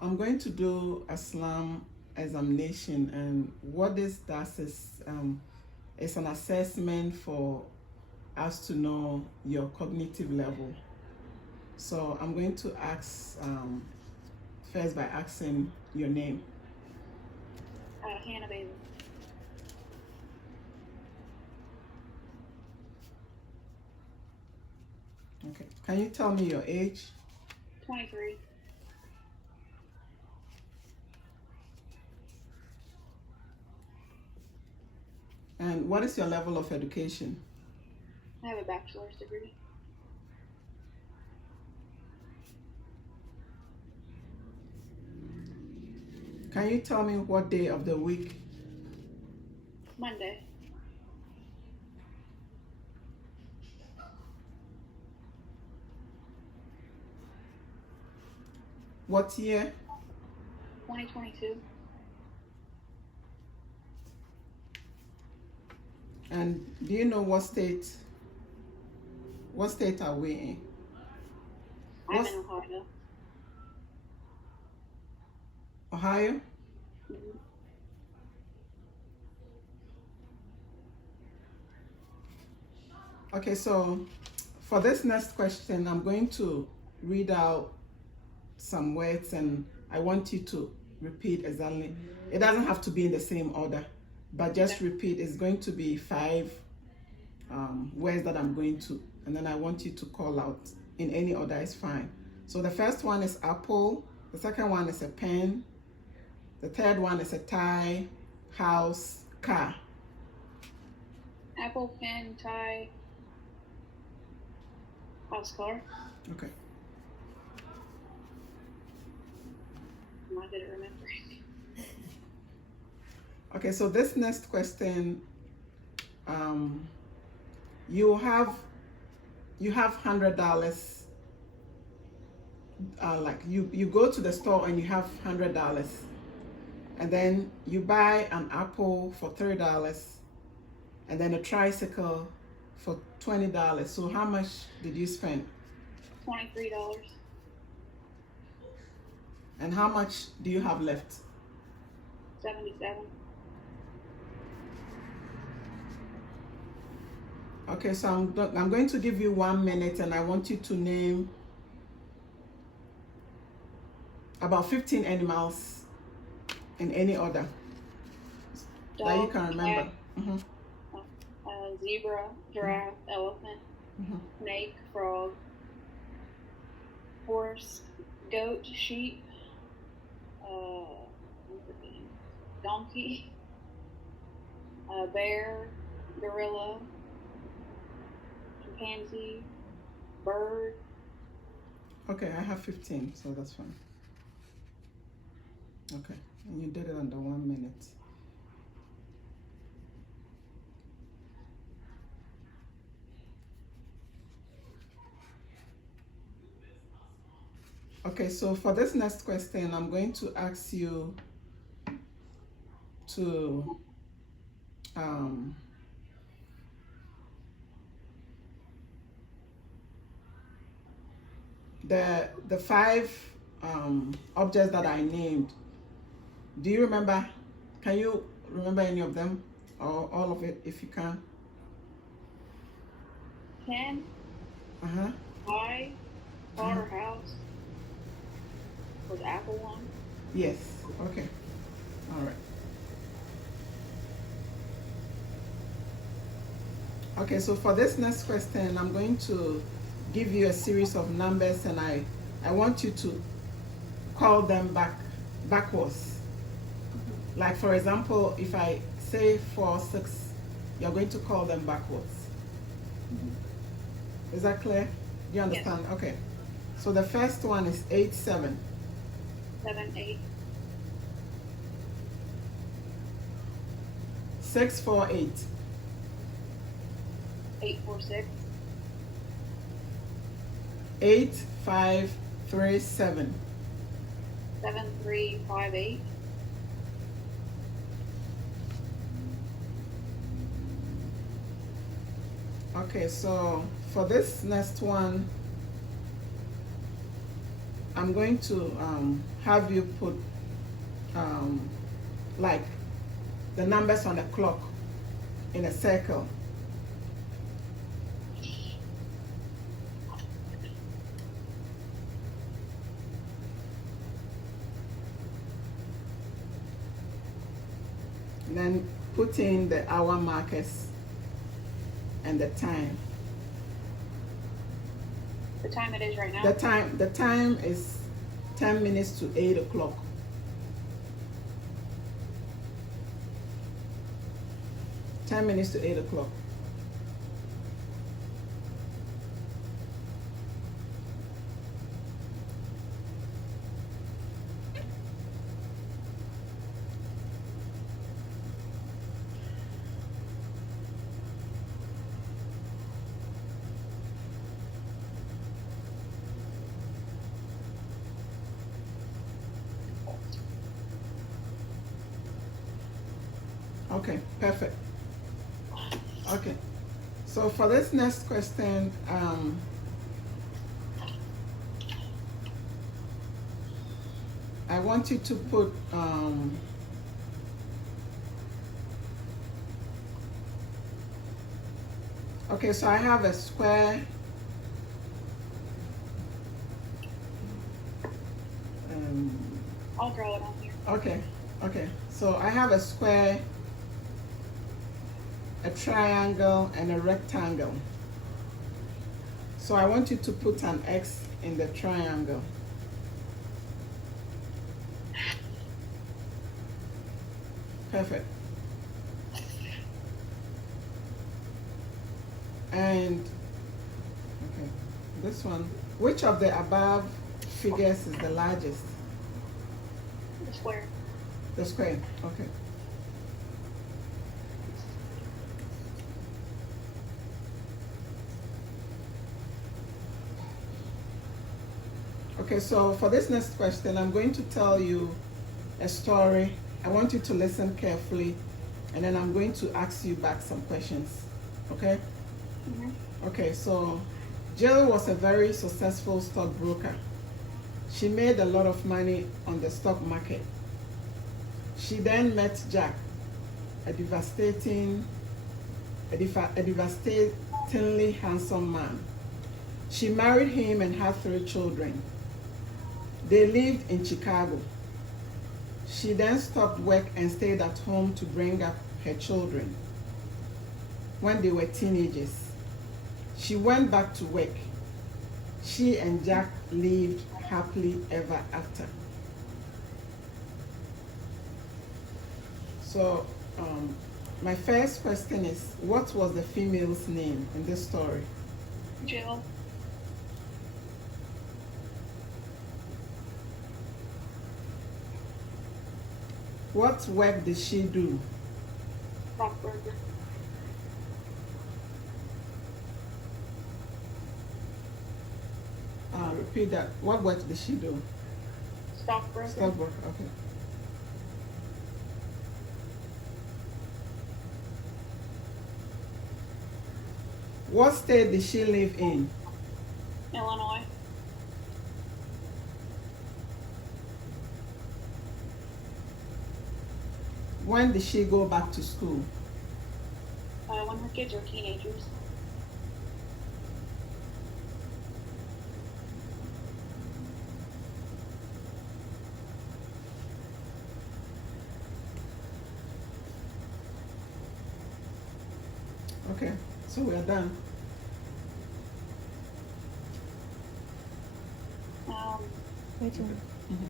I'm going to do a SLAM examination, and what this does is it's an assessment for us to know your cognitive level. So I'm going to ask first by asking your name. Hannah Bailey. Okay. Can you tell me your age? 23. And what is your level of education? I have a bachelor's degree. Can you tell me what day of the week? Monday. What year? 2022. And do you know what state? What state are we in? I'm in Ohio. Ohio? Mhm. Okay, so for this next question, I'm going to read out some words and I want you to repeat exactly. It doesn't have to be in the same order, but just Okay. repeat. It's going to be 5 words that I'm going to, and then I want you to call out in any order is fine. So the first one is apple, the second one is a pen, the third one is a tie, house, car. Apple, pen, tie, house, car. Okay. I'm not good at remembering. Okay, so this next question, you have $100. Like you go to the store and you have $100, and then you buy an apple for $3, and then a tricycle for $20. So how much did you spend? $23. And how much do you have left? 77. Okay, so I'm going to give you 1 minute, and I want you to name about 15 animals in any order that you Dog, can remember. cat, zebra, giraffe, elephant, snake, frog, horse, goat, sheep, donkey, bear, gorilla, chimpanzee, bird. Okay, I have 15, so that's fine. Okay, and you did it under 1 minute. Okay, so for this next question, I'm going to ask you to the 5 objects that I named. Do you remember? Can you remember any of them, or all of it if you can? Pen, Uh-huh. pie, slaughterhouse. Was apple one? Yes. Okay. All right. Okay, so for this next question, I'm going to give you a series of numbers, and I want you to call them backwards. Like for example, if I say 4, 6, you're going to call them backwards. Is that clear? Do you understand? Yes. Okay. So the first one is 8, 7. 7, 8. 6, 4, 8. 8, 4, 6. 8, 5, 3, 7. 7, 3, 5, 8. Okay, so for this next one, I'm going to have you put like the numbers on the clock in a circle. Then put in the hour markers and the time. The time it is right now. The time is 10 minutes to 8 o'clock. Ten minutes to 8 o'clock. Okay, perfect. Okay, so for this next question, I want you to put okay, so I have a square, I'll draw it on here. okay, so I have a square, a triangle, and a rectangle. So I want you to put an X in the triangle. Perfect. And okay, this one, which of the above figures is the largest? The square. The square, okay. Okay, so for this next question, I'm going to tell you a story. I want you to listen carefully, and then I'm going to ask you back some questions, okay? Mm-hmm. Okay, so Jill was a very successful stockbroker. She made a lot of money on the stock market. She then met Jack, a devastatingly handsome man. She married him and had 3 children. They lived in Chicago. She then stopped work and stayed at home to bring up her children. When they were teenagers, she went back to work. She and Jack lived happily ever after. So, my first question is, what was the female's name in this story? Jill. What work did she do? Stockbroker. Repeat that. What work did she do? Stockbroker. Stockbroker, okay. What state did she live in? Illinois. When did she go back to school? When her kids are teenagers. Okay, so we are done. Um, Wait a minute.